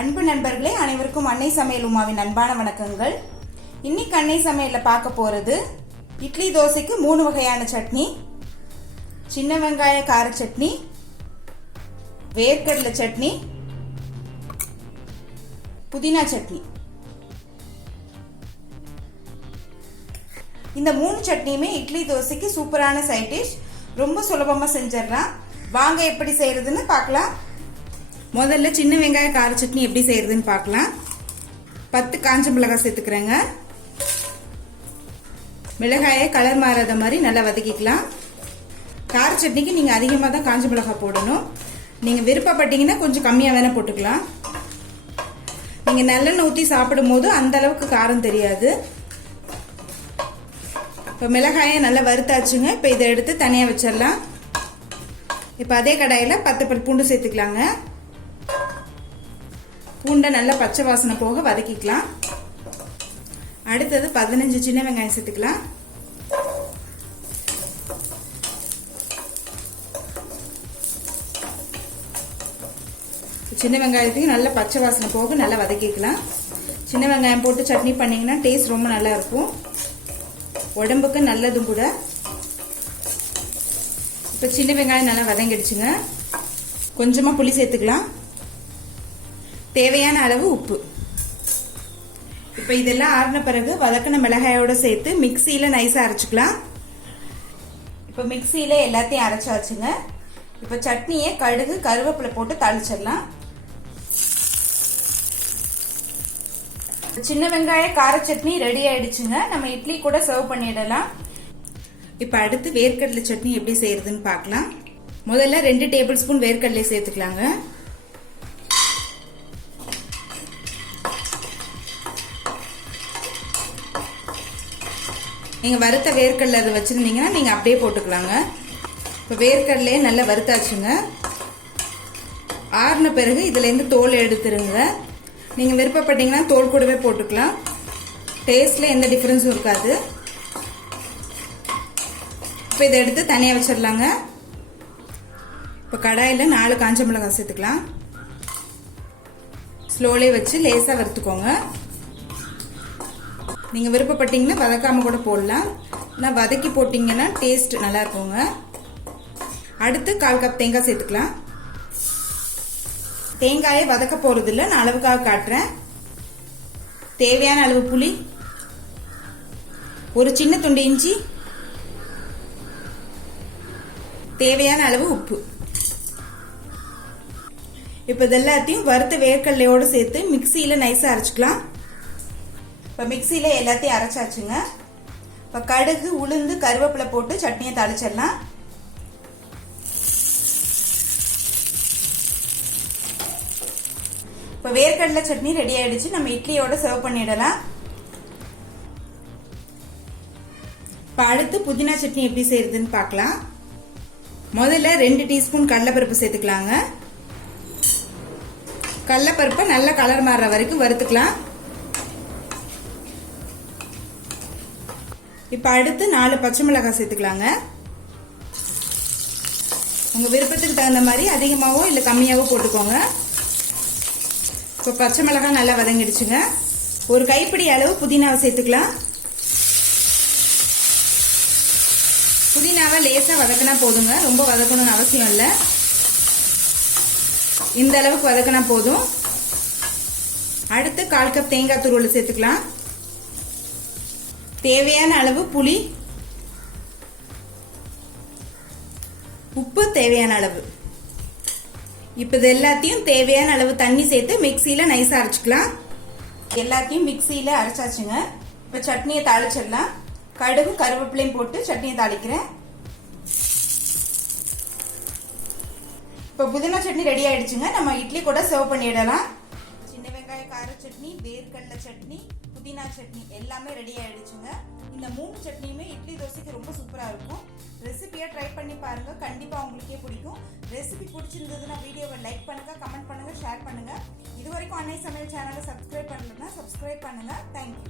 அன்பு நண்பர்களே, அனைவருக்கும் அன்னை சமையல் உமாவின் அன்பான வணக்கங்கள். இன்னைக்கு அன்னை சமையல்ல பார்க்க போறது இட்லி தோசைக்கு 3 வகையான சட்னி, சின்ன வெங்காய கார சட்னி, வேர்க்கடலை சட்னி, புதினா சட்னி. இந்த 3 சட்னியுமே இட்லி தோசைக்கு சூப்பரான சைட் டிஷ். ரொம்ப சுலபமா செஞ்சிடலாம். வாங்க எப்படி செய்யறதுன்னு பார்க்கலாம். முதல்ல சின்ன வெங்காய கார சட்னி எப்படி செய்யறதுன்னு பார்க்கலாம். 10 காஞ்ச மிளகாய் சேர்த்துக்கிறேங்க. மிளகாயை கலர் மாறாத மாதிரி நல்லா வதக்கிக்கலாம். கார சட்னிக்கு நீங்க அதிகமாக தான் காஞ்ச மிளகாய் போடணும். நீங்க விருப்பப்பட்டீங்கன்னா கொஞ்சம் கம்மியா வேணா போட்டுக்கலாம். நீங்க நல்லெண்ணெய் ஊற்றி சாப்பிடும் போது அந்த அளவுக்கு காரம் தெரியாது. இப்போ மிளகாயை நல்லா வறுத்தாச்சுங்க. இப்போ இதை எடுத்து தனியாக வச்சிடலாம். இப்போ அதே கடாயில் 10 பல் பூண்டு சேர்த்துக்கலாங்க. பூண்டை நல்லா பச்சை வாசனை போக வதக்கிக்கலாம். அடுத்தது 15 சின்ன வெங்காயம் சேர்த்துக்கலாம். சின்ன வெங்காயத்துக்கு நல்லா பச்சை வாசனை போக நல்லா வதக்கிக்கலாம். சின்ன வெங்காயம் போட்டு சட்னி பண்ணீங்கன்னா டேஸ்ட் ரொம்ப நல்லா இருக்கும், உடம்புக்கு நல்லதும் கூட. இப்போ சின்ன வெங்காயம் நல்லா வதங்கிடுச்சுங்க. கொஞ்சமா புளி சேர்த்துக்கலாம். தேவையான அளவு உப்பு. இப்போ இதெல்லாம் ஆறின பிறகு வதக்கின மிளகாயோட சேர்த்து மிக்சியில நைஸா அரைச்சுக்கலாம். இப்போ மிக்சியில எல்லாத்தையும் அரைச்சாச்சுங்க. இப்போ சட்னியை கடுகு கருவேப்பிலை போட்டு தாளிச்சிடலாம். சின்ன வெங்காய கார சட்னி ரெடி ஆயிடுச்சுங்க. நம்ம இட்லி கூட சர்வ் பண்ணிடலாம். இப்போ அடுத்து வேர்க்கடலை சட்னி எப்படி செய்யறதுன்னு பார்க்கலாம். முதல்ல 2 டேபிள் ஸ்பூன் வேர்க்கடலை சேர்த்துக்கலாங்க. நீங்க வறுத்த வேர்க்கடலை வச்சிருந்தீங்கன்னா நீங்க அப்படியே போட்டுக்கலாங்க. இப்போ வேர்க்கடலையே நல்லா வறுத்தாச்சுங்க. ஆறின பிறகு இதுல இருந்து தோல் எடுத்துருங்க. நீங்க விருப்பப்பட்டீங்கன்னா தோல் கூடவே போட்டுக்கலாம். டேஸ்ட்ல எந்த டிஃபரன்ஸும் இருக்காது. இப்போ இதை எடுத்து தனியா வச்சிடலாங்க. இப்போ கடாயில 4 காஞ்ச மிளகாய் சேர்த்துக்கலாம். ஸ்லோலே வச்சு லேசா வறுத்துக்கோங்க. நீங்க விருப்பப்பட்டீங்கன்னா வதக்காம கூட போடலாம். நான் வதக்கி போட்டீங்கன்னா டேஸ்ட் நல்லா இருக்குங்க. அடுத்து 1/4 கப் தேங்காய் சேர்த்துக்கலாம். தேங்காயை வதக்க போறது இல்லை, நான் அளவுக்காக காட்டுறேன். தேவையான அளவு புளி, ஒரு சின்ன துண்டு இஞ்சி, தேவையான அளவு உப்பு. இப்ப இதெல்லாத்தையும் வறுத்த வேர்க்கடலையோடு சேர்த்து மிக்சியில நைஸா அரைச்சுக்கலாம். இப்போ மிக்சியில எல்லாத்தையும் அரைச்சாச்சுங்க. இப்போ கடுகு உளுந்து கருவேப்பிலை போட்டு சட்னியை தாளிச்சிடலாம். இப்போ வேர்க்கடலை சட்னி ரெடி ஆயிடுச்சு. நம்ம இட்லியோட சர்வ் பண்ணிடலாம். இப்போ அடுத்து புதினா சட்னி எப்படி செய்யறதுன்னு பார்க்கலாம். முதல்ல 2 டீஸ்பூன் கடலைப்பருப்பு சேர்த்துக்கலாங்க. கடலைப்பருப்பை நல்லா கலர் மாறுற வரைக்கும் வறுத்துக்கலாம். இப்ப அடுத்து 4 பச்சை மிளகாய் சேர்த்துக்கலாங்க. உங்க விருப்பத்துக்கு தகுந்த மாதிரி அதிகமாவோ இல்ல கம்மியாவோ போட்டுக்கோங்க. இப்ப பச்சை மிளகாய் நல்லா வதங்கிடுச்சுங்க. ஒரு கைப்பிடி அளவு புதினாவை சேர்த்துக்கலாம். புதினாவை லேசா வதக்கினா போதுங்க, ரொம்ப வதக்கணும்னு அவசியம் இல்லை. இந்த அளவுக்கு வதக்கினா போதும். அடுத்து 1/4 கப் தேங்காய் துருவல் சேர்த்துக்கலாம். தேவையான அளவு புளி, உப்பு தேவையான அளவு. இப்ப இது எல்லாத்தையும் தேவையான அளவு தண்ணி சேர்த்து மிக்சியில நைஸா அரைச்சுக்கலாம். எல்லாத்தையும் மிக்சியில அரைச்சாச்சுங்க. இப்ப சட்னியை தாளிச்சிடலாம். கடுகு கருவேப்பிலையும் போட்டு சட்னியை தாளிக்கிறேன். இப்ப புதினா சட்னி ரெடி ஆயிடுச்சுங்க. நம்ம இட்லி கூட சர்வ் பண்ணிடலாம். சின்ன வெங்காய கார சட்னி, வேர்க்கடலை சட்னி, புதினா சட்னி எல்லாமே ரெடி ஆயிடுச்சுங்க. இந்த 3 சட்னியுமே இட்லி தோசைக்கு ரொம்ப சூப்பரா இருக்கும். ரெசிபியை ட்ரை பண்ணி பாருங்க, கண்டிப்பா உங்களுக்கே பிடிக்கும். ரெசிபி பிடிச்சிருந்ததுன்னா வீடியோவை லைக் பண்ணுங்க, கமெண்ட் பண்ணுங்க, ஷேர் பண்ணுங்க. இதுவரைக்கும் அன்னை சமையல் சேனலை சப்ஸ்கிரைப் பண்ணலன்னா சப்ஸ்கிரைப் பண்ணுங்க. தேங்க்யூ.